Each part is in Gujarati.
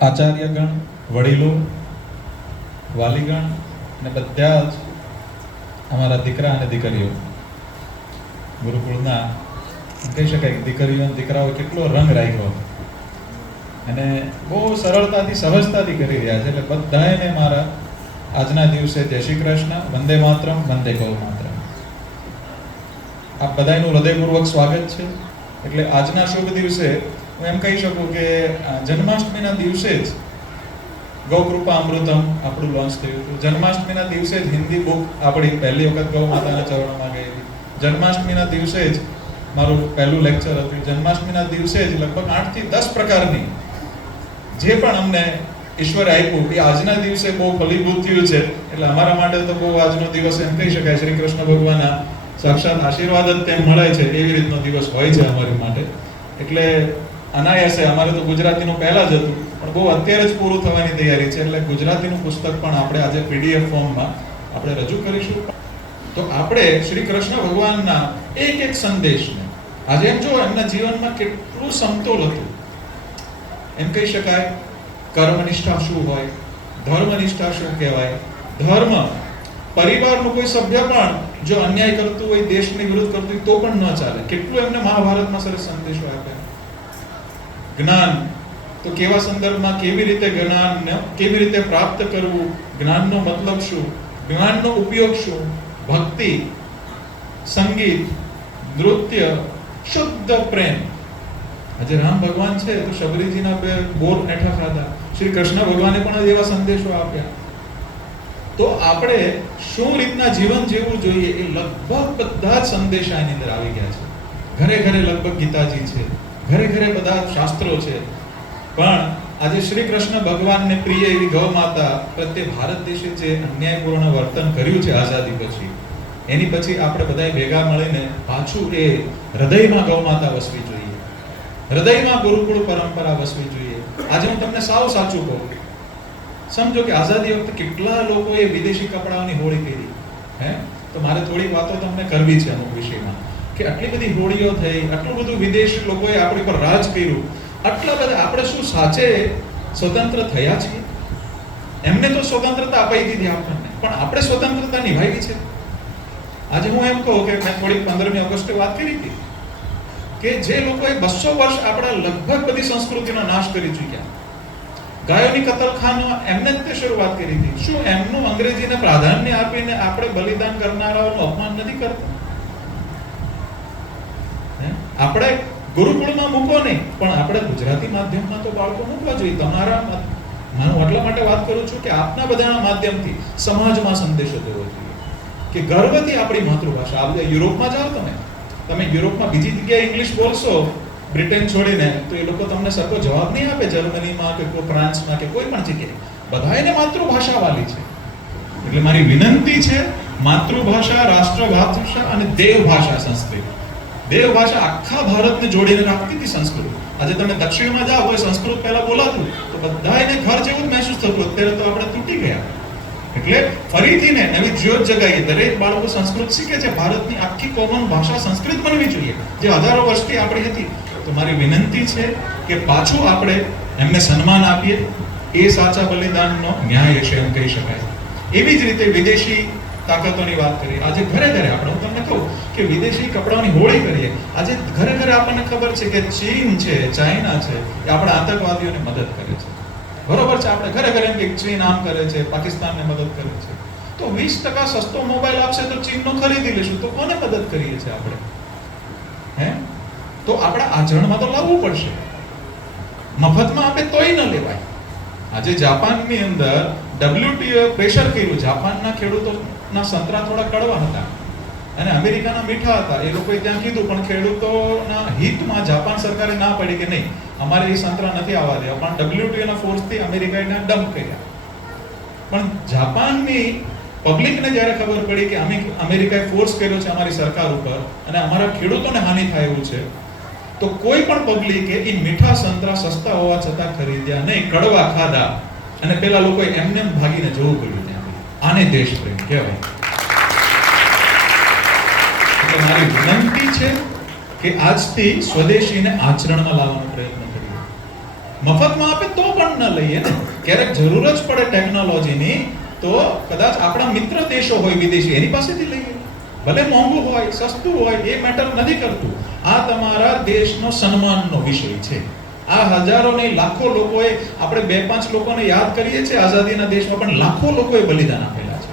આચાર્યગણ, વડીલો, વાલીગણ અને બધા જ અમારા દીકરા અને દીકરીઓ, ગુરુકુળના કહી શકાય દીકરીઓ અને દીકરાઓ કેટલો રંગ રાખ્યો અને બહુ સરળતાથી સહજતાથી કરી રહ્યા છે. એટલે બધાને મારા આજના દિવસે જય શ્રી કૃષ્ણ, વંદે માતરમ, વંદે ગૌ માતરમ. આપ બધાનું હૃદયપૂર્વક સ્વાગત છે. એટલે આજના શુભ દિવસે હું એમ કહી શકું કે જન્માષ્ટમીના દિવસે જ ગૌકૃપા અમૃતમ આપણું લોન્ચ થયું હતું. જન્માષ્ટમીના દિવસે જ હિન્દી બુક આપણી પહેલી વખત ગૌ માતાના ચરણોમાં ગઈ હતી. જન્માષ્ટમીના દિવસે જ મારું પહેલું લેક્ચર હતું. જન્માષ્ટમીના દિવસે જ લગભગ 8 થી 10 પ્રકારની જે પણ અમને ઈશ્વરે આપ્યું એ આજના દિવસે બહુ ફલીભૂત થયું છે. એટલે અમારા માટે તો બહુ આજનો દિવસ એમ કહી શકાય શ્રી કૃષ્ણ ભગવાનના સાક્ષાત આશીર્વાદ જ તેમ મળે છે એવી રીતનો દિવસ હોય છે અમારી માટે. એટલે અનાયાસે અમારે તો ગુજરાતીનું પહેલા જ હતું પણ બહુ અત્યારે જ પૂરું થવાની તૈયારી છે. એટલે ગુજરાતીનું પુસ્તક પણ આપણે આજે PDF ફોર્મમાં આપણે રજૂ કરીશું. તો આપણે શ્રી કૃષ્ણ ભગવાનના એક સંદેશને આજે એમ જો એમના જીવનમાં કેટલું સમતોલ હતું. એમ કહી શકાય કર્મનિષ્ઠા શું હોય, ધર્મનિષ્ઠા શું કહેવાય. ધર્મ, પરિવારનું કોઈ સભ્ય પણ જો અન્યાય કરતું હોય, દેશની વિરુદ્ધ કરતું હોય તો પણ ન ચાલે. કેટલું એમને મહાભારતમાં સરસ સંદેશો આપ્યા. જ્ઞાન તો કેવા સંદર્ભમાં કેવી રીતે જ્ઞાનને કેવી રીતે પ્રાપ્ત કરવું, જ્ઞાનનો મતલબ શું, જ્ઞાનનો ઉપયોગ શું, ભક્તિ, સંગીત, નૃત્ય, શુદ્ધ પ્રેમ. આજે રામ ભગવાન છે તો શબરીજીના બે બોર એઠા ખાધા. શ્રી કૃષ્ણ ભગવાને પણ એવા સંદેશો આપ્યા. તો આપણે શું રીતના જીવન જીવવું જોઈએ એ લગભગ બધા જ સંદેશા એની અંદર આવી ગયા છે. ઘરે ઘરે લગભગ ગીતાજી છે, ઘરે ઘરે બધા શાસ્ત્રો છે. પણ આજે શ્રી કૃષ્ણ ભગવાનને પ્રિય એવી ગૌ માતા પ્રત્યે ભારત દેશે જે અન્યાયપૂર્ણ વર્તન કર્યું છે આઝાદી પછી, એની પછી આપણે બધા ભેગા મળીને પાછું એ હૃદયમાં ગૌ માતા વસવી જોઈએ, હૃદયમાં ગુરુકુળ પરંપરા વસવી જોઈએ. આજે હું તમને સાવ સાચું કહું, સમજો કે આઝાદી વખતે કેટલા લોકોએ વિદેશી કપડાઓની હોળી પહેરી. તો મારે થોડીક વાતો તમને કરવી છે અમુક વિષયમાં કે આટલી બધી હોળીઓ થઈ, આટલું બધું વિદેશી લોકોએ આપણી પર રાજ કર્યું, આટલા બધા આપણે શું સાચે સ્વતંત્ર થયા છીએ? એમને તો સ્વતંત્રતા અપાઈ દીધી આપણને, પણ આપણે સ્વતંત્રતા નિભાવી છે. આજે હું એમ કહું કે મેં થોડીક 15મી ઓગસ્ટે વાત કરી હતી કે જે લોકોએ 200 વર્ષ આપણા લગભગ બધી સંસ્કૃતિનો નાશ કરી ચૂક્યા, ગાયોની કતલખાનો એમને જ તે શરૂઆત કરી હતી. શું એમનું અંગ્રેજીને પ્રાધાન્ય આપીને આપણે બલિદાન કરનારાઓનું અપમાન નથી કરતા? આપણે ગુરુકુળમાં મૂકો નહીં, પણ આપણે ગુજરાતી માધ્યમમાં તો બાળકો મૂકવા જોઈએ. તમારા હું એટલા માટે વાત કરું છું કે આપના બધાના માધ્યમથી સમાજમાં સંદેશો દેવો જોઈએ કે ગર્વથી આપણી માતૃભાષા. આ બધા યુરોપમાં જાઓ તમે યુરોપમાં બીજી જગ્યાએ ઇંગ્લિશ બોલશો બ્રિટન છોડીને તો એ લોકો તમને સરખો જવાબ નહીં આપે. જર્મનીમાં કે કોઈ ફ્રાન્સમાં કે કોઈ પણ જગ્યાએ બધા એને માતૃભાષા વાલી છે. એટલે મારી વિનંતી છે, માતૃભાષા, રાષ્ટ્રભાષા અને દેવભાષા સંસ્કૃત. દેવભાષા આખા ભારતને જોડીને રાખતી હતી સંસ્કૃત. આજે તમે દક્ષિણમાં જાઓ, કોઈ સંસ્કૃત પહેલા બોલાતું તો બધા એને ઘર જેવું જ મહેસૂસ થતું. અત્યારે તો આપણે તૂટી ગયા. એટલે ફરીથી ને નવી જ્યોત જગાઈએ. દરેક બાળકો સંસ્કૃત શીખે છે. ભારતની આખી કોમન ભાષા સંસ્કૃત બનવી જોઈએ, જે હજારો વર્ષથી આપણી હતી. તો મારી વિનંતી છે કે પાછું આપણે એમને સન્માન આપીએ. એ સાચા બલિદાનનો ન્યાય છે એમ કહી શકાય. એવી જ રીતે વિદેશી તાકાતોની વાત કરીએ. આજે ઘરે ઘરે આપણે, હું તમને કહું કે વિદેશી કપડાઓની હોળી કરીએ. આજે ઘરે ઘરે આપણને ખબર છે કે ચીન છે, ચાઇના છે, એ આપણા આતંકવાદીઓને મદદ કરે છે. બરોબર છે, આપણે ઘરે ઘરે એમ કે ચીન આમ કરે છે, પાકિસ્તાનને મદદ કરે છે. તો 20% સસ્તો મોબાઈલ આપશે તો ચીનનો ખરીદી લેશું, તો કોને મદદ કરીએ છીએ આપણે? તો આપણે આચરણમાં તો લાવવું પડશે. મફતમાં આપે તોય ન લેવાય. આજે જાપાનની અંદર WTO પ્રેશર કર્યું. જાપાનના ખેડૂતોના સંતરા થોડા કડવા હતા અને અમેરિકાના મીઠા હતા. એ લોકોએ ત્યાં કીધું, પણ ખેડૂતોના હિતમાં જાપાન સરકારે ના પડી કે નહીં, અમારે એ સંતરા નથી આવવા દેવા. પણ WTO ના ફોર્સથી અમેરિકાએ ડમ્પ કર્યા. પણ જાપાનની પબ્લિકને જ્યારે ખબર પડી કે અમેરિકાએ ફોર્સ કર્યો છે અમારી સરકાર ઉપર અને અમારા ખેડૂતોને હાનિ થાય એવું છે, તો કોઈ પણ પબ્લિકે એ મીઠા સંતરા સસ્તા હોવા છતાં ખરીદ્યા નહીં, કડવા ખાધા. અને પેલા લોકોએ એમને ભાગીને જવું પડ્યું ત્યાં. આને દેશ પ્રેમ કહેવાય. એટલે મારી વિનંતી છે કે આજથી સ્વદેશીને આચરણમાં લાવવાનો પ્રયત્ન કરીએ. મફતમાં આપે તો પણ ન લઈએ ને. ક્યારેક જરૂર જ પડે ટેકનોલોજીની તો કદાચ આપણા મિત્ર દેશો હોય વિદેશી એની પાસેથી લઈએ. ભલે મોંઘું હોય સસ્તું હોય એ મેટર નથી કરતું. આ તમારા દેશનો સન્માનનો વિષય છે. આ હજારો નહીં લાખો લોકોએ, આપણે 2-5 લોકોને યાદ કરીએ છીએ આઝાદીના દેશમાં, પણ લાખો લોકોએ બલિદાન આપેલા છે.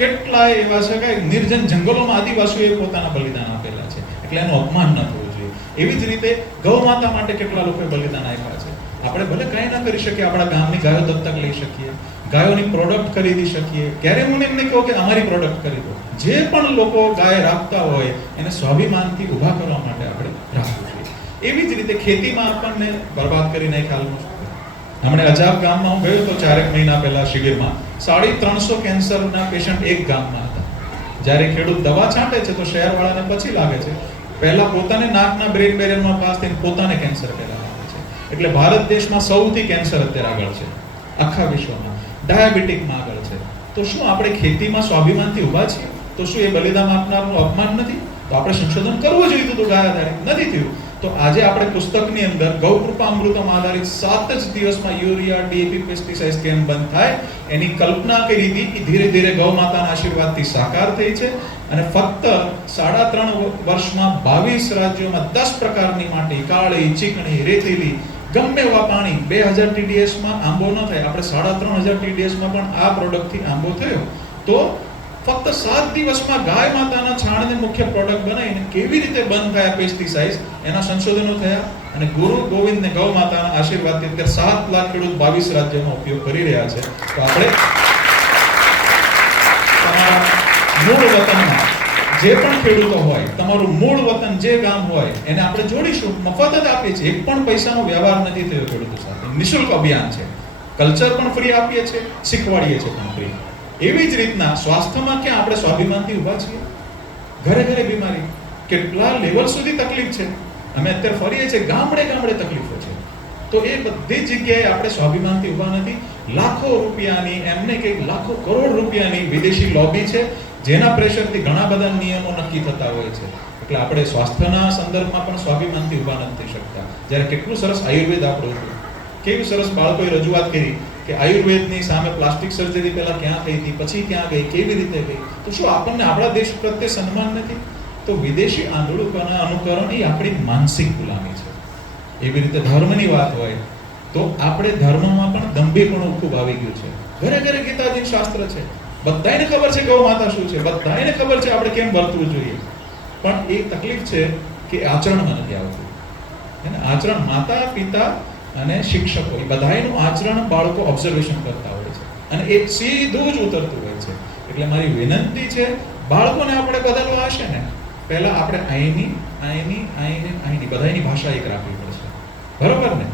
કેટલાય એવા છે કે નિર્જન જંગલોમાં આદિવાસીઓએ પોતાના બલિદાન આપેલા છે. એટલે એનું અપમાન ન થવું જોઈએ. એવી જ રીતે ગૌ માતા માટે કેટલા લોકોએ બલિદાન આપ્યા છે. આપણે ભલે કાંઈ ના કરી શકીએ, આપણા ગામની ગાયો દત્તક લઈ શકીએ, ગાયોની પ્રોડક્ટ ખરીદી શકીએ. ક્યારે હું એમને કહું કે અમારી પ્રોડક્ટ ખરીદો. જે પણ લોકો ગાય રાખતા હોય એને સ્વાભિમાનથી ઊભા કરવા માટે આપણે રાખવું જોઈએ. એવી જ રીતે ખેતીમાં આપણને બરબાદ કરી નાખ્યા. હમણાં અજાબ ગામમાં હું ગયો તો 4 મહિના પહેલા શિબિરમાં, 350 કેન્સરના પેશન્ટ એક ગામમાં હતા. જ્યારે ખેડૂત દવા છાંટે છે તો શહેરવાળાને પછી લાગે છે, પહેલા પોતાને નાકના બ્રેન બેરિયરમાં પાસ થઈને પોતાને કેન્સર પહેલા લાગે છે. એટલે ભારત દેશમાં સૌથી કેન્સર અત્યારે આગળ છે, આખા વિશ્વમાં ડાયાબિટીકમાં આગળ છે. તો શું આપણે ખેતીમાં સ્વાભિમાનથી ઊભા છીએ? તો શું એ બલિદાન આપનારનું અપમાન નથી? તો આપણે સંશોધન કરવું જોઈએ તો ગાય આધારિત નથી થયું. તો આજે આપણે પુસ્તકની અંદર ગૌકૃપા અમૃતમ આધારિત 7 જ દિવસમાં યુરિયા ડીએપી પેસ્ટિસાઇડ કેમ બંધ થાય એની કલ્પના કરી હતી. એ ધીરે ધીરે ગૌ માતાના આશીર્વાદથી સાકાર થઈ છે. અને ફક્ત 3.5 વર્ષમાં 22 રાજ્યોમાં 10 પ્રકારની માટી, કાળી, ચીકણી, રેતીલી, ગમે એવા પાણી, 2000 TDSમાં આંબો ન થાય. આપણે 3500 TDSમાં પણ આ પ્રોડક્ટથી આંબો થયો. તો ફક્ત 7 દિવસમાં ગાય માતાના છાણને મુખ્ય પ્રોડક્ટ બનાવીને કેવી રીતે બંધ થયા પેસ્ટિસાઇડ્સ, એના સંશોધનો થયા. અને ગુરુ ગોવિંદને ગૌ માતાના આશીર્વાદથી અત્યારે 7 લાખ ખેડૂત 22 રાજ્યોમાં ઉપયોગ કરી રહ્યા છે. તો આપણે તમારા મૂળ વતનમાં જે પણ ખેડૂતો હોય, તમારું મૂળ વતન જે ગામ હોય એને આપણે જોડીશું. મફત જ આપીએ છીએ, એક પણ પૈસાનો વ્યવહાર નથી થયો ખેડૂતો સાથે. નિઃશુલ્ક અભિયાન છે. કલ્ચર પણ ફ્રી આપીએ છીએ, શીખવાડીએ છીએ પણ ફ્રી. એવી જ રીતના સ્વાસ્થ્યમાં ક્યાં આપણે સ્વાભિમાનથી ઊભા છીએ? ઘરે ઘરે બીમારી, કેટલા લેવલ સુધી તકલીફ છે. અમે અત્યારે ફરીએ છીએ, ગામડે ગામડે તકલીફો છે. તો એ બધી જગ્યાએ આપણે સ્વાભિમાનથી ઊભા નથી. લાખો રૂપિયાની, એમને કંઈક લાખો કરોડ રૂપિયાની વિદેશી લોબી છે, જેના પ્રેશરથી ઘણા બધા નિયમો નક્કી થતા હોય છે. એટલે આપણે સ્વાસ્થ્યના સંદર્ભમાં પણ સ્વાભિમાનથી ઊભા નથી શકતા. જ્યારે કેટલું સરસ આયુર્વેદ આપણું હતું, કેવી સરસ બાળકોએ રજૂઆત કરી કે આયુર્વેદની સામે પ્લાસ્ટિક સર્જરી પહેલા ક્યાં થઈ હતી, પછી ક્યાં ગઈ, કેવી રીતે ગઈ. તો શું આપણને આપણા દેશ પ્રત્યે સન્માન નથી? તો વિદેશી આંદોલનોના અનુકરણ એ આપણી માનસિક ગુલામી છે. એવી રીતે ધર્મની વાત હોય તો આપણે ધર્મમાં પણ દંભીપણું ખૂબ આવી ગયું છે. ઘરે ઘરે ગીતાજી શાસ્ત્ર છે, બધાને ખબર છે ગૌ માતા શું છે, બધાને ખબર છે આપણે કેમ વર્તવું જોઈએ. પણ એ તકલીફ છે કે આચરણમાં નથી આવતું. અને આચરણ માતા પિતા અને શિક્ષકો એ બધાનું આચરણ બાળકો ઓબ્ઝર્વેશન કરતા હોય છે અને એ સીધું જ ઉતરતું હોય છે. એટલે મારી વિનંતી છે, બાળકોને આપણે બદલવા હશે ને, પહેલા આપણે અહીંની બધાની ભાષા એક રાખવી પડશે. બરોબર ને?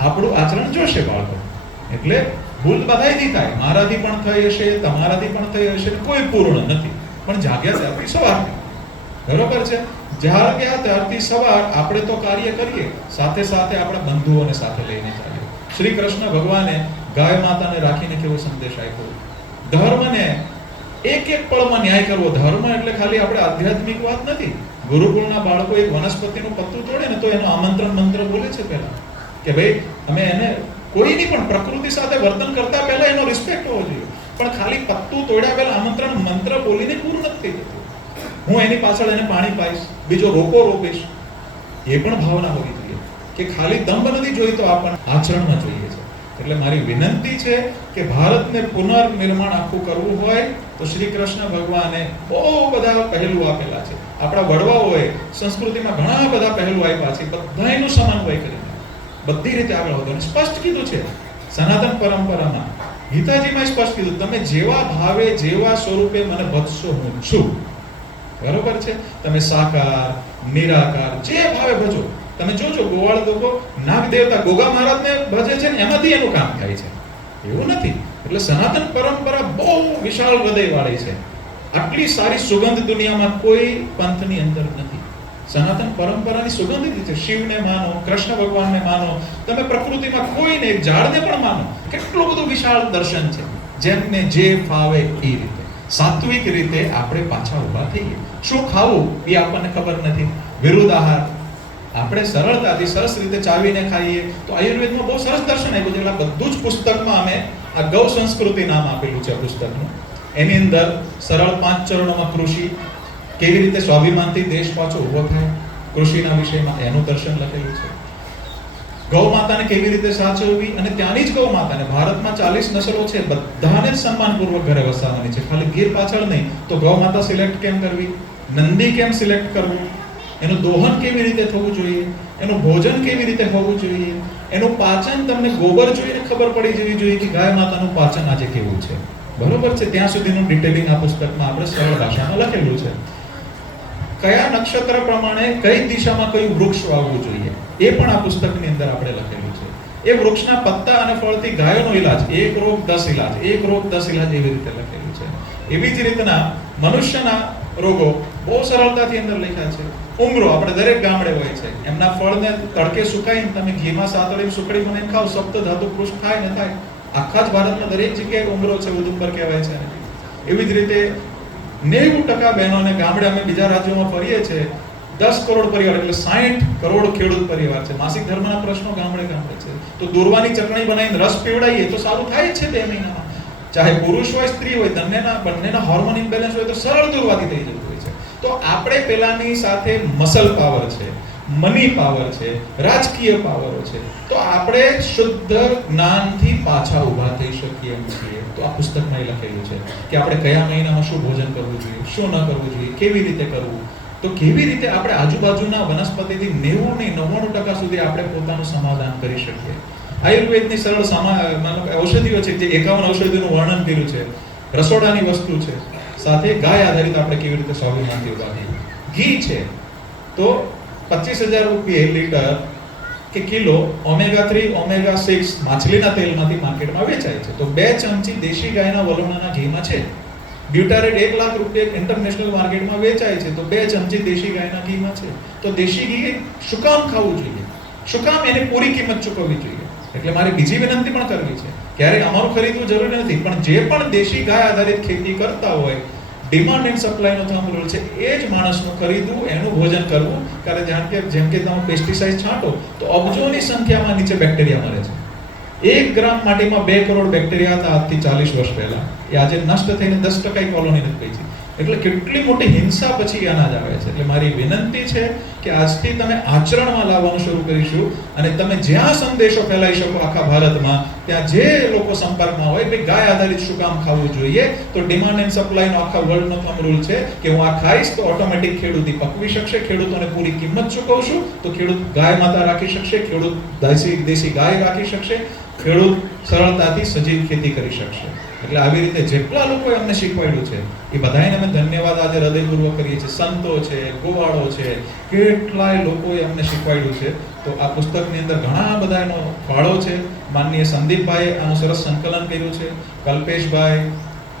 આપણું આચરણ જોશે બાળકો. એટલે ભૂલ બધાયથી થાય, મારાથી પણ થઈ હશે, તમારાથી પણ થઈ હશે, કોઈ પૂર્ણ નથી. પણ જાગ્યા ત્યારથી સવારથી, બરોબર છે, જાગ્યા ત્યારથી સવાર આપણે તો કાર્ય કરીએ, સાથે સાથે આપણા બંધુઓને સાથે લઈને ચાલીએ. શ્રી કૃષ્ણ ભગવાને ગાય માતાને રાખીને કેવો સંદેશ આપ્યો? ધર્મને એક એક પળમાં ન્યાય કરવો. ધર્મ એટલે ખાલી આપણે આધ્યાત્મિક વાત નથી. ગુરુકુળના બાળકો એક વનસ્પતિનું પત્તું તોડે ને તો એનો આમંત્રણ મંત્ર બોલે છે પહેલા કે ભાઈ અમે એને કોઈની પણ પ્રકૃતિ સાથે વર્તન કરતા પહેલા એનો રિસ્પેક્ટ હોવો જોઈએ. પણ ખાલી પત્તું તોડ્યા પહેલા આમંત્રણ મંત્ર બોલીને પૂરું નથી થઈ જતું. હું એની પાછળ એને પાણી પાઈશ, બીજો રોપો રોપીશ, એ પણ ભાવના હોવી જોઈએ. કે ખાલી દંભ નથી જોઈતો, આપણને આચરણમાં જોઈએ છે. એટલે મારી વિનંતી છે કે ભારતને પુનર્નિર્માણ આખું કરવું હોય તો શ્રી કૃષ્ણ ભગવાને બહુ બધા પહેલું આપેલા છે. આપણા વડવાઓએ સંસ્કૃતિમાં ઘણા બધા પહેલું આપ્યા છે. બધાનું સમન્વય કરીને બધી રીતે આગળ વધો. અને સ્પષ્ટ કીધું છે સનાતન પરંપરામાં, ગીતાજીમાં સ્પષ્ટ કીધું, તમે જેવા ભાવે જેવા સ્વરૂપે મને ભજશો હું છું. બરોબર છે? તમે સાકાર નિરાકાર જે ભાવે ભજો. તમે જોજો ગોવાળ લોકો નાગ દેવતા ગોગા મહારાજને ભજે છે ને એમાંથી એનું કામ થાય છે, એવું નથી. એટલે સનાતન પરંપરા બહુ વિશાળ હૃદય વાળી છે. આટલી સારી સુગંધ દુનિયામાં કોઈ પંથની અંદર નથી. સનાતન પરંપરાની સુગંધ છે. શિવને માનો, કૃષ્ણ ભગવાનને માનો, તમે પ્રકૃતિમાં કોઈને, એક ઝાડને પણ માનો. કેટલું બધું વિશાળ દર્શન છે. જેમને જે ફાવે એ રીતે સાત્વિક રીતે આપણે પાછા ઊભા થઈએ. શું ખાવું એ આપણને ખબર નથી. વિરુદ્ધ આહાર, આપણે સરળતાથી સરસ રીતે ચાવીને ખાઈએ. તો આયુર્વેદમાં બહુ સરસ દર્શન આપ્યું છે. એટલે બધું જ પુસ્તકમાં અમે આ ગૌ સંસ્કૃતિ નામ આપેલું છે પુસ્તકનું. એની અંદર સરળ 5 ચરણોમાં કૃષિ, કેવી રીતે સ્વાભિમાનથી દેશ પાછો ઉભો થાય, કૃષિના વિષયમાં એનું દર્શન લખેલું છે. ગૌ માતાને કેવી રીતે સાચવવી, અને ત્યાંની જ ગૌ માતાને, ભારતમાં 40 નસલો છે, બધાને જ સન્માનપૂર્વક ઘરે વસાવવાની છે, ખાલી ગીર પાછળ નહીં. તો ગૌ માતા સિલેક્ટ કેમ કરવી, નંદી કેમ સિલેક્ટ કરવું, એનું દોહન કેવી રીતે થવું જોઈએ, એનું ભોજન કેવી રીતે હોવું જોઈએ, એનું પાચન તમને ગોબર જોઈને ખબર પડી જવી જોઈએ કે ગાય માતાનું પાચન આજે કેવું છે. બરોબર છે. ત્યાં સુધીનું ડિટેલિંગ આ પુસ્તકમાં આપણે સરળ ભાષામાં લખેલું છે. કયા નક્ષત્ર પ્રમાણે કઈ દિશામાં કયું વૃક્ષ વાવવું જોઈએ એ પણ આ પુસ્તકની અંદર આપણે લખેલું છે. એ વૃક્ષના પત્તા અને ફળથી ગાયોનો ઈલાજ, 1 રોગ 10 ઈલાજ, 1 રોગ 10 ઈલાજ એવી રીતે લખેલું છે. એવી જ રીતના મનુષ્યના રોગો બહુ સરળતાથી અંદર લખ્યા છે. ઉમરો આપણે દરેક ગામડે હોય છે. એમના ફળને તડકે સુકાઈને તમે ઘીમાં સાતળીને સુકડી બનાવીને ખાઓ, સપ્ત ધાતુ પુષ્ટ થાય ને થાય. આખા જ ભારતમાં દરેક જગ્યાએ ઉમરો છે, ઉદુંબર કહેવાય છે. એવી જ રીતે 90% બહેનોને ગામડે અમે બીજા રાજ્યોમાં ફરીએ છીએ, 10 કરોડ પરિવાર એટલે 60 કરોડ ખેડૂત પરિવાર છે. માસિક ધર્મના પ્રશ્નો ગામડે ગામડે છે. તો દૂર્વાની ચટણી બનાવીને રસ પીવડાવીએ તો સારું થાય છે 2 મહિનામાં. ચાહે પુરુષ હોય સ્ત્રી હોય, બંનેના હોર્મોન ઇમ્બેલેન્સ હોય તો સરળ દૂરવાથી થઈ જતું હોય છે. તો આપણે પેલાની સાથે મસલ પાવર છે, મની પાવર છે, રાજકીય પાવરો છે. તો આપણે શુદ્ધ જ્ઞાનથી પાછા ઊભા થઈ શકીએ એમ છીએ. તો આ પુસ્તકમાં એ લખેલું છે કે આપણે કયા મહિનામાં શું ભોજન કરવું જોઈએ, શું ન કરવું જોઈએ, કેવી રીતે કરવું. તો કેવી રીતે આપણે આજુબાજુના વનસ્પતિથી 90 નહીં 99% સુધી આપણે પોતાનું સમાધાન કરી શકીએ. આયુર્વેદની સરળ ઔષધિઓ છે, જે 51 ઔષધિઓનું વર્ણન કર્યું છે, રસોડાની વસ્તુ છે, સાથે ગાય આધારિત આપણે કેવી રીતે સ્વાભિમાનથી ઉભા થઈએ. ઘી છે તો 25,000 રૂપિયા લીટર કે કિલો ઓમેગા 3 ઓમેગા 6 માછલીના તેલમાંથી માર્કેટમાં વેચાય છે. તો 2 ચમચી દેશી ગાયના વલોણાના ઘીમાં છે. બ્યુટારેટ 1 લાખ રૂપિયા ઇન્ટરનેશનલ માર્કેટમાં વેચાય છે. તો 2 ચમચી દેશી ગાયના ઘીમાં છે. તો દેશી ઘી શું કામ ખાવું જોઈએ, શું કામ એને પૂરી કિંમત ચૂકવવી જોઈએ. એટલે મારી બીજી વિનંતી પણ કરવી છે, ક્યારેક અમારું ખરીદવું જરૂરી નથી, પણ જે પણ દેશી ગાય આધારિત ખેતી કરતા હોય, ડિમાન્ડ એન્ડ સપ્લાયનો થંબ રૂલ છે, એ જ માણસનું ખરીદવું, એનું ભોજન કરવું. કારણ જેમ કે તમે પેસ્ટિસાઇડ છાંટો તો અબજોની સંખ્યામાં નીચે બેક્ટેરિયા મરે છે. 1 ગ્રામ માટીમાં 2 કરોડ બેક્ટેરિયા હતા આજથી 40 વર્ષ પહેલા. એ આજે નષ્ટ થઈને 10% કોલોની નથી બચી. એટલે કેટલી મોટી હિંસા પછી અનાજ આવે છે. એટલે મારી વિનંતી છે કે આજથી તમે આચરણમાં લાવવાનું શરૂ કરીશું, અને તમે જ્યાં સંદેશો ફેલાઈ શકો આખા ભારતમાં, ત્યાં જે લોકો સંપર્કમાં હોય કે ગાય આધારિત શું કામ ખાવું જોઈએ, તો ડિમાન્ડ એન્ડ સપ્લાયનો આખા વર્લ્ડનો થંબ રૂલ છે કે હું આ ખાઈશ તો ઓટોમેટિક ખેડૂતી પકવી શકશે, ખેડૂતોને પૂરી કિંમત ચૂકવશું, તો ખેડૂત ગાય માતા રાખી શકશે, ખેડૂત દેશી ગાય રાખી શકશે, ખેડૂત સરળતાથી સજીવ ખેતી કરી શકશે. એટલે આવી રીતે જેટલા લોકોએ અમને શીખવાડ્યું છે એ બધાને અમે ધન્યવાદ આજે હૃદયપૂર્વક કરીએ છીએ. સંતો છે, ગોવાળો છે, કેટલાય લોકોએ અમને શીખવાડ્યું છે. તો આ પુસ્તકની અંદર ઘણા બધા એનો ફાળો છે. માનનીય સંદીપભાઈએ આનું સરસ સંકલન કર્યું છે, કલ્પેશભાઈ,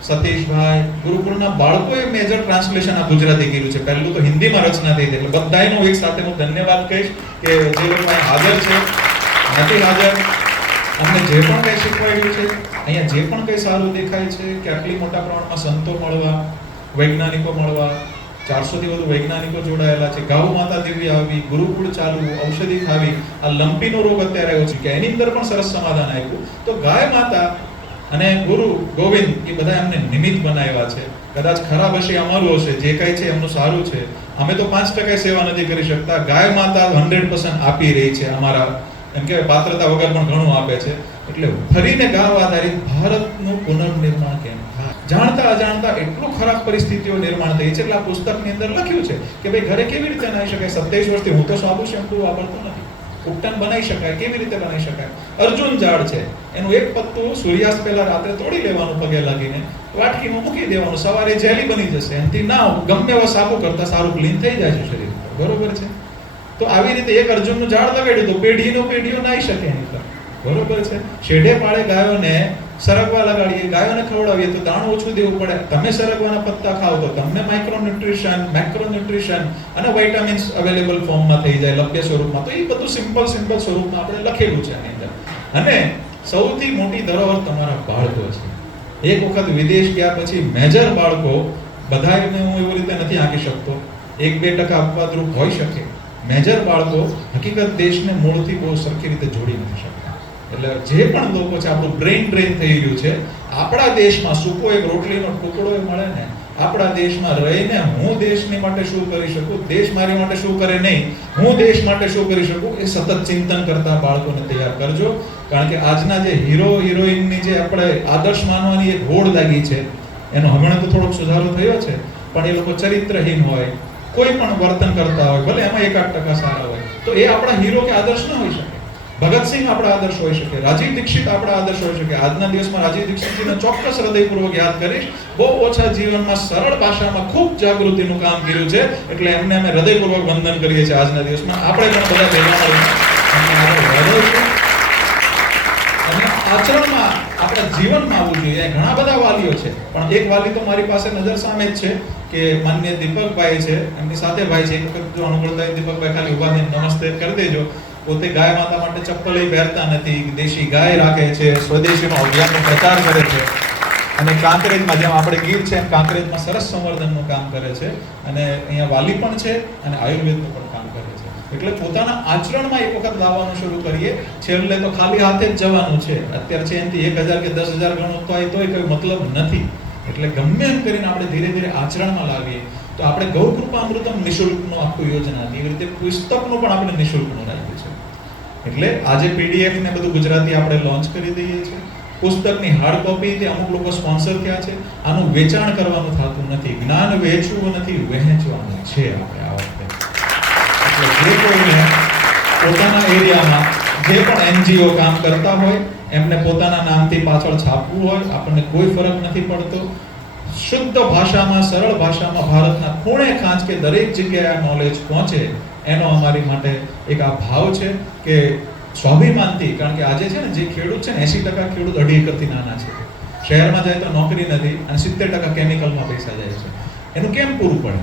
સતીશભાઈ, ગુરુકુળના બાળકોએ મેજર ટ્રાન્સલેશન આ ગુજરાતી કર્યું છે. પહેલું તો હિન્દીમાં રચના થઈ હતી. એટલે બધાનો એક સાથે હું ધન્યવાદ કહીશ કે જે લોકો હાજર છે, નથી હાજર, અમને જે પણ કંઈ શીખવાડ્યું છે, અહીંયા જે પણ કંઈ સારું દેખાય છે કે આટલી મોટા પ્રમાણમાં સંતો મળવા, વૈજ્ઞાનિકો મળવા, 400 થી વધુ વૈજ્ઞાનિકો જોડાયેલા છે, ગાઉ માતા દેવી આવી, ગુરુકુળ ચાલુ, ઔષધિ ખાવી, આ લંપીનો રોગ અત્યારે આવ્યો છે કે એની અંદર પણ સરસ સમાધાન આપ્યું. તો ગાય માતા અને ગુરુ ગોવિંદ એ બધા એમને નિમિત્ત બનાવ્યા છે. કદાચ ખરાબ હશે અમારું હશે, જે કંઈ છે એમનું સારું છે. અમે તો 5% સેવા નથી કરી શકતા. ગાય માતા 100% આપી રહી છે અમારા, એમ કે પાત્રતા વગર પણ ઘણું આપે છે. એટલે ફરીને ગાવ આધારિત ભારતનું પુનર્નિર્માણ કેમ થાય, જાણતા અજાણતા એટલું ખરાબ પરિસ્થિતિઓ નિર્માણ થઈ છે. એટલે આ પુસ્તકની અંદર લખ્યું છે કે ભાઈ ઘરે કેવી રીતે નાહી શકાય. 27 વર્ષથી હું તો સાબુ શેમ્પુ વાપરતો નથી. ઉપટન બનાવી શકાય, કેવી રીતે બનાવી શકાય. અર્જુન ઝાડ છે, એનું એક પત્તું સૂર્યાસ્ત પહેલા રાત્રે તોડી લેવાનું, પગે લાગીને વાટકીમાં મૂકી દેવાનું, સવારે જેલી બની જશે. એનાથી ના ગમે એવા સાબુ કરતા સારું ક્લીન થઈ જાય છે શરીર. બરોબર છે. તો આવી રીતે એક અર્જુનનું ઝાડ લગાડ્યું તો પેઢીઓ નાહી શકે એની પર. બરોબર છે. શેઢે પાડે ગાયોને સરગવા લગાડીએ, ગાયોને ખવડાવીએ તો દાણું ઓછું દેવું પડે. તમે સરગવાના પત્તા ખાઓ તો તમને માઇક્રોન્યુટ્રિશન, મેક્રોન્યુટ્રિશન અને વિટામિન્સ અવેલેબલ ફોર્મમાં થઈ જાય, લભ્ય સ્વરૂપમાં. તો એ બધું સિમ્પલ સ્વરૂપમાં આપણે લખેલું છે એની અંદર. અને સૌથી મોટી ધરોહર તમારા બાળકો છે. એક વખત વિદેશ ગયા પછી મેજર બાળકો, બધાને હું એવી રીતે નથી આંકી શકતો, 1-2% અપવાદરૂપ હોઈ શકે, મેજર બાળકો હકીકત દેશને મૂળથી બહુ સરખી રીતે જોડી નથી શકતા. એટલે જે પણ લોકો છે, આપણું બ્રેઇન ડ્રેન થઈ ગયું છે. આપણા દેશમાં સૂકો એક રોટલીનો ટુકડો મળે ને, આપણા દેશમાં રહીને હું દેશની માટે શું કરી શકું, દેશ મારી માટે શું કરે નહીં, હું દેશ માટે શું કરી શકું, એ સતત ચિંતન કરતા બાળકોને તૈયાર કરજો. કારણ કે આજના જે હીરો હિરોઈનની જે આપણે આદર્શ માનવાની એક હોડ લાગી છે, એનો હમણાં તો થોડોક સુધારો થયો છે, પણ એ લોકો ચરિત્રહીન હોય, કોઈ પણ વર્તન કરતા હોય, ભલે એમાં 1-8% સારા હોય, તો એ આપણા હીરો કે આદર્શ ન હોઈ શકે. ભગતસિંહ આપણા આદર્શ હોઈ શકે, રાજીવ દીક્ષિત આપણા આદર્શ હોઈ શકે. આજના દિવસમાં રાજીવ દીક્ષિતજીને ચોક્કસ હૃદયપૂર્વક યાદ કરીશ. બહુ ઓછા જીવનમાં સરળ ભાષામાં ખૂબ જાગૃતિનું કામ કર્યું છે, એટલે એમને અમે હૃદયપૂર્વક વંદન કરીએ છીએ. આજના દિવસમાં આપણે પણ બધા ભેગા મળીને અને આચરણમાં આપણા જીવનમાં આવવું જોઈએ. ઘણા બધા વાલીઓ છે, પણ એક વાલી તો મારી પાસે નજર સામે જ છે કે માનનીય દીપકભાઈ છે, એમની સાથે ભાઈ છે. એક વખત જો અનુકૂળતા દીપકભાઈ ખાલી ઉભા થઈને નમસ્તે કરી દેજો. પોતે ગાય માતા માટે ચપ્પલ પહેરતા નથી, દેશી ગાય રાખે છે, સ્વદેશીનો અભિયાનનો પ્રચાર કરે છે, અને કાંકરેજમાં જેમ આપણે ગીર છે એમ કાંકરેજમાં સરસ સંવર્ધનનું કામ કરે છે, અને અહીંયા વાલી પણ છે અને આયુર્વેદનું પણ કામ કરે છે. એટલે પોતાના આચરણમાં એક વખત લાવવાનું શરૂ કરીએ. છેલ્લે તો ખાલી હાથે જ જવાનું છે. અત્યારે છે એનાથી 1000 કે 10,000 ગણો તો તોય કોઈ મતલબ નથી. એટલે ગમે એમ કરીને આપણે ધીરે ધીરે આચરણમાં લાવીએ તો આપણે ગૌકૃપામૃતમ નિઃશુલ્કનું આખું યોજના હતી, એવી રીતે પુસ્તકનું પણ આપણે નિઃશુલ્કનું રાખ્યું છે. એટલે આજે PDF ને બધું ગુજરાતી આપણે લોન્ચ કરી દઈએ છીએ. પુસ્તકની હાર્ડ કોપી તે અમુક લોકો સ્પોન્સર થયા છે. આનું વેચાણ કરવાનું થતું નથી, જ્ઞાન વેચવું નથી, વહેંચવાનું છે આપણે આ વખતે. એટલે જે કોઈને પોતાના એરિયામાં જે પણ NGO કામ કરતા હોય એમને પોતાના નામથી પાછળ છાપવું હોય, આપણને કોઈ ફરક નથી પડતો. શુદ્ધ ભાષામાં, સરળ ભાષામાં ભારતના ખૂણે ખાંચકે દરેક જગ્યાએ આ નોલેજ પહોંચે, એનો અમારી માટે એક આ ભાવ છે કે સ્વાભિમાનથી. કારણ કે આજે છે ને જે ખેડૂત છે ને 80% ખેડૂત 2.5 એકરથી નાના છે. શહેરમાં જાય તો નોકરી નથી અને 70% કેમિકલમાં પૈસા જાય છે. એનું કેમ પૂરું પડે?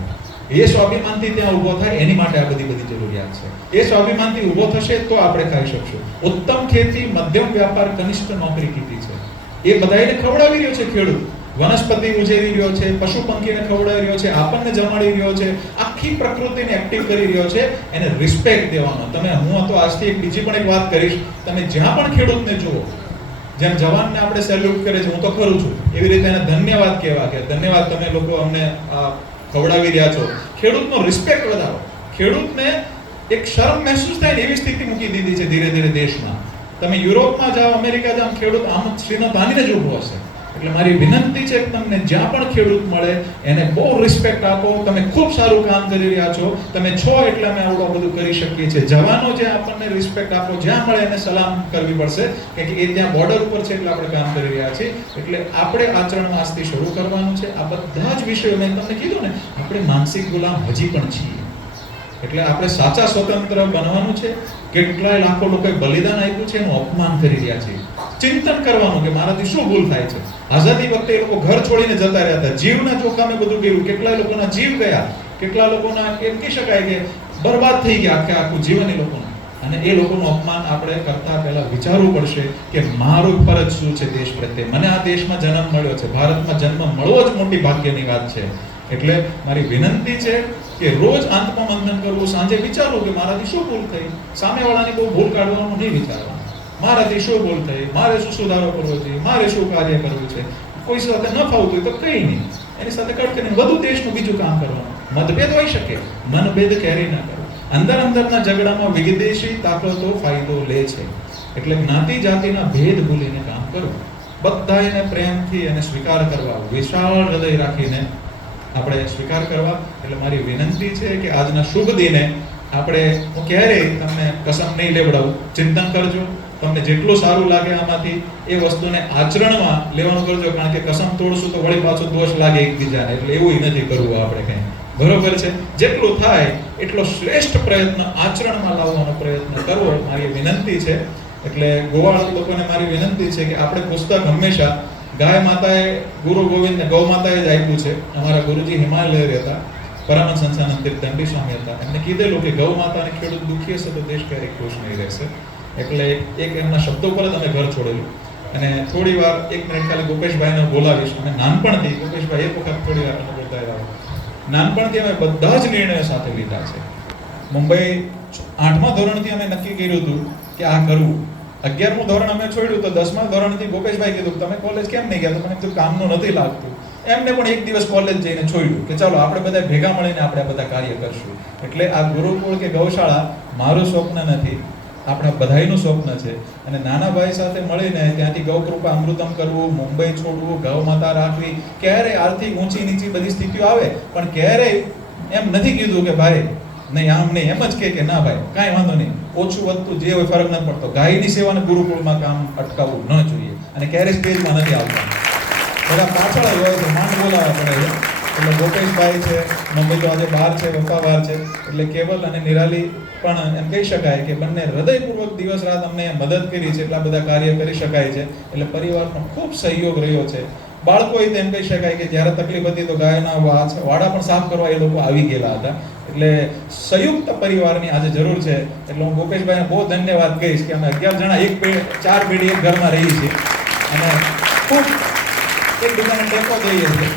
એ સ્વાભિમાનથી ત્યાં ઊભો થાય, એની માટે આ બધી જરૂરિયાત છે. એ સ્વાભિમાનથી ઊભો થશે તો આપણે ખાઈ શકશું. ઉત્તમ ખેતી, મધ્યમ વ્યાપાર, કનિષ્ઠ નોકરી કીધી છે. એ બધાને ખવડાવી રહ્યો છે ખેડૂત. વનસ્પતિ ઉજેરી રહ્યો છે, પશુ પંખીને ખવડાવી રહ્યો છે, આપણને જમાડી રહ્યો છે, આખી પ્રકૃતિને એક્ટિવ કરી રહ્યો છે. એને રિસ્પેક્ટ દેવાનો. તમે હું તો આજથી એક બીજી પણ એક વાત કરીશ. તમે જ્યાં પણ ખેડૂતને જુઓ, જેમ જવાનને આપણે સેલ્યુટ કરે છે, હું તો કરું છું, એવી રીતે એને ધન્યવાદ કહેવા કે ધન્યવાદ, તમે લોકો અમને ખવડાવી રહ્યા છો. ખેડૂતનો રિસ્પેક્ટ વધારો. ખેડૂતને એક શરમ મહેસૂસ થાય એવી સ્થિતિ મૂકી દીધી છે ધીરે ધીરે દેશમાં. તમે યુરોપમાં જાઓ, અમેરિકા જાઓ, ખેડૂત આમ શ્રીનો તાનીને જ ઊભો હશે. એટલે મારી વિનંતી છે કે તમને જ્યાં પણ ખેડૂત મળે એને બહુ રિસ્પેક્ટ આપો. તમે ખૂબ સારું કામ કરી રહ્યા છો, તમે છો એટલે અમે આવું બધું કરી શકીએ છીએ. જવાનો જે આપણને રિસ્પેક્ટ આપો, જ્યાં મળે એને સલામ કરવી પડશે, કે એ ત્યાં બોર્ડર ઉપર છે એટલે આપણે કામ કરી રહ્યા છીએ. એટલે આપણે આચરણમાં આજથી શરૂ કરવાનું છે. આ બધા જ વિષયો મેં તમને કીધું ને, આપણે માનસિક ગુલામ હજી પણ છીએ. એટલે આપણે સાચા સ્વતંત્ર બનવાનું છે. કેટલાય લાખો લોકોએ બલિદાન આપ્યું છે, એનું અપમાન કરી રહ્યા છે. ચિંતન કરવાનું કે મારાથી શું ભૂલ થાય છે. આઝાદી વખતે એ લોકો ઘર છોડીને જતા રહ્યા હતા, જીવના જોખમે બધું કર્યું. કેટલાય લોકોના જીવ ગયા, કેટલા લોકોના એમ કહી શકાય કે બરબાદ થઈ ગયા આખું જીવન એ લોકોનું. અને એ લોકોનું અપમાન આપણે કરતા પહેલા વિચારવું પડશે કે મારું ફરજ શું છે દેશ પ્રત્યે. મને આ દેશમાં જન્મ મળ્યો છે, ભારતમાં જન્મ મળવો જ મોટી ભાગ્યની વાત છે. એટલે મારી વિનંતી છે કે રોજ આત્મમંથન કરવું, સાંજે વિચારવું કે મારાથી શું ભૂલ થઈ. સામેવાળાની બહુ ભૂલ કાઢવાનું નહીં વિચારવાનું. મારાથી શું ભૂલ થઈ, મારે શું સુધારો કરવો જોઈએ, મારે શું કાર્ય કરવું છે. કોઈ સાથે ન ફાવતું તો કંઈ નહીં, એની સાથે કટ કરીને વધુ દેશનું બીજું કામ કરવાનું. મતભેદ હોઈ શકે, મનભેદ કેરી ના કરવું. અંદરના ઝઘડામાં વિદેશી તાકાતો ફાયદો લે છે. એટલે જ્ઞાતિ જાતિના ભેદ ભૂલીને કામ કરવું, બધાને પ્રેમથી અને સ્વીકાર કરવા, વિશાળ હૃદય રાખીને આપણે સ્વીકાર કરવા. એટલે મારી વિનંતી છે કે આજના શુભ દિને આપણે, હું ક્યારેય તમને કસમ નહીં લેવડાવું, ચિંતન કરજો. તમને જેટલું સારું લાગે આમાંથી એ વસ્તુને આચરણમાં લેવાનું કરજો. કારણ કે કસમ તોડશું તો વળી પાછો દોષ લાગે એકબીજાને. એટલે એવું નથી કરવું આપણે કંઈ. બરોબર છે? જેટલું થાય એટલો શ્રેષ્ઠ પ્રયત્ન આચરણમાં લાવવાનો પ્રયત્ન કરવો, મારી વિનંતી છે. એટલે ગોવાળ લોકોને મારી વિનંતી છે કે આપણે પુસ્તક હંમેશા ગાય માતાએ, ગુરુ ગોવિંદને ગૌ માતાએ જ આપ્યું છે. અમારા ગુરુજી હિમાલય હતા, પરમહંસ સંસાનંદ દંડી સ્વામી હતા. એમને કીધેલું કે ગૌ માતાને ખેડૂત દુઃખી હશે તો દેશ ક્યારેક ખુશ નહીં રહેશે. એટલે એક એમના શબ્દો પર જ અમે ઘર છોડેલું. અને થોડી વાર 1 મિનિટ ખાલી ગોપેશભાઈને બોલાવીશ. અમે નાનપણથી, ગોપેશભાઈ એક વખત થોડી વાર બોલતા રહ્યા, નાનપણથી અમે બધા જ નિર્ણયો સાથે લીધા છે. મુંબઈ 8મા ધોરણથી અમે નક્કી કર્યું હતું કે આ કરવું. 11મું ધોરણ અમે છોડ્યું તો 10મા ધોરણથી ગોપેશભાઈ કીધું તમે કોલેજ કેમ નહીં ગયા? તો મને કીધું કામનું નથી લાગતું. એમને પણ એક દિવસ કોલેજ જઈને છોડ્યું કે ચાલો આપણે બધા ભેગા મળીને આપણે આ બધા કાર્ય કરશું. એટલે આ ગુરુકુળ કે ગૌશાળા મારું સ્વપ્ન નથી, આપણા બધાયનું સ્વપ્ન છે. અને નાના ભાઈ સાથે મળીને ત્યાંથી ગૌકૃપા અમૃતમ કરવું, મુંબઈ છોડવું, ગૌ માતા રાખવી, ક્યારેય આર્થિક ઊંચી નીચી બધી સ્થિતિઓ આવે પણ ક્યારેય એમ નથી કીધું કે ભાઈ નહીં આમ નહીં, એમ જ કે ના ભાઈ કાંઈ વાંધો નહીં, ઓછું વધતું જે હોય ફરક નથી પડતો. ગાયની સેવાને ગુરુકુળમાં કામ અટકાવવું ન જોઈએ અને ક્યારેય સ્ટેજમાં નથી આવતા. બધા પાછળ હોય તો માંડ બોલાવવા પડે છે. એટલે ગોપેશભાઈ છે, મમ્મી તો આજે બહાર છે, પપ્પા બહાર છે, એટલે કેવલ અને નિરાલી પણ એમ કહી શકાય કે બંને હૃદયપૂર્વક દિવસ રાત અમને મદદ કરી છે, એટલા બધા કાર્ય કરી શકાય છે. એટલે પરિવારનો ખૂબ સહયોગ રહ્યો છે. બાળકોએ તેમ કહી શકાય કે જ્યારે તકલીફ હતી તો ગાયના વાડા પણ સાફ કરવા એ લોકો આવી ગયેલા હતા. એટલે સંયુક્ત પરિવારની આજે જરૂર છે. એટલે હું ગોપેશભાઈને બહુ ધન્યવાદ કહીશ કે અમે 11 જણા ચાર પેઢી એક ઘરમાં રહીએ છીએ અને ખૂબ એકબીજાને ટેકો દઈએ છીએ.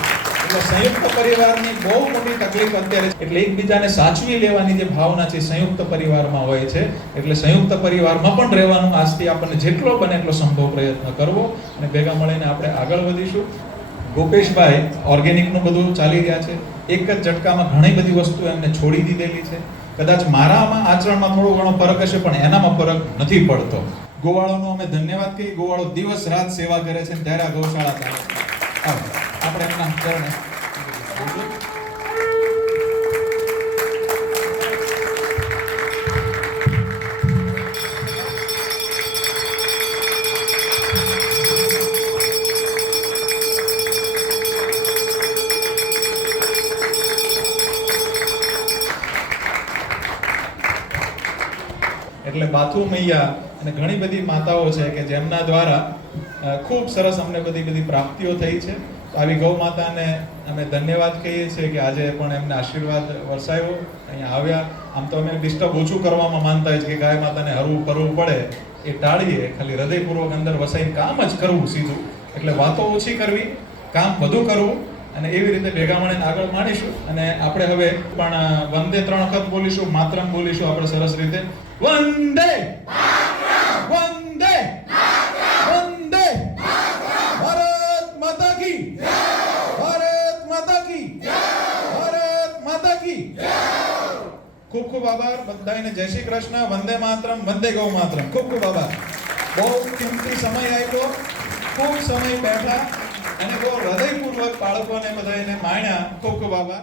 એટલે સંયુક્ત પરિવારની બહુ મોટી તકલીફ અત્યારે, એટલે એકબીજાને સાચવી લેવાની જે ભાવના છે સંયુક્ત પરિવારમાં હોય છે. એટલે સંયુક્ત પરિવારમાં પણ રહેવાનું આજથી આપણને જેટલો બને એટલો સંભવ પ્રયત્ન કરવો અને ભેગા મળીને આપણે આગળ વધીશું. ગોપેશભાઈ ઓર્ગેનિકનું બધું ચાલી રહ્યા છે. એક જ ઝટકામાં ઘણી બધી વસ્તુ એમને છોડી દીધેલી છે. કદાચ મારામાં આચરણમાં થોડો ઘણો ફરક હશે પણ એનામાં ફરક નથી પડતો. ગોવાળોનો અમે ધન્યવાદ કહીએ. ગોવાળો દિવસ રાત સેવા કરે છે ત્યારે આ ગૌશાળા ચાલે છે. આપણે એમના ચરણે એટલે બાથુ મૈયા અને ઘણી બધી માતાઓ છે કે જેમના દ્વારા ખૂબ સરસ અમને બધી પ્રાપ્તિઓ થઈ છે. આવી ગૌ માતાને અમે ધન્યવાદ કહીએ છીએ કે આજે પણ એમને આશીર્વાદ વરસાવ્યો, અહીંયા આવ્યા. આમ તો અમે ડિસ્ટર્બ ઓછું કરવામાં માનતા હોય છે કે ગાય માતાને હરવું ફરવું પડે એ ટાળીએ, ખાલી હૃદયપૂર્વક અંદર વસાઈને કામ જ કરવું સીધું. એટલે વાતો ઓછી કરવી, કામ વધુ કરવું અને એવી રીતે ભેગા મળીને આગળ માણીશું. અને આપણે હવે પણ વંદે 3 વખત બોલીશું, માતરમ બોલીશું આપણે સરસ રીતે. વંદે વંદે વંદે ભારત માતા કી, ભારત માતા કી, ભારત માતા કી. ખૂબ ખૂબ આભાર બધાને. જય શ્રી કૃષ્ણ. વંદે માતરમ, વંદે ગૌ માતરમ. ખૂબ ખૂબ આભાર. બહુ કિંમતી સમય આપ્યો, ખૂબ સમય બેઠા અને બહુ હૃદયપૂર્વક બાળકોને બધાને માણ્યા. ખૂબ ખૂબ આભાર.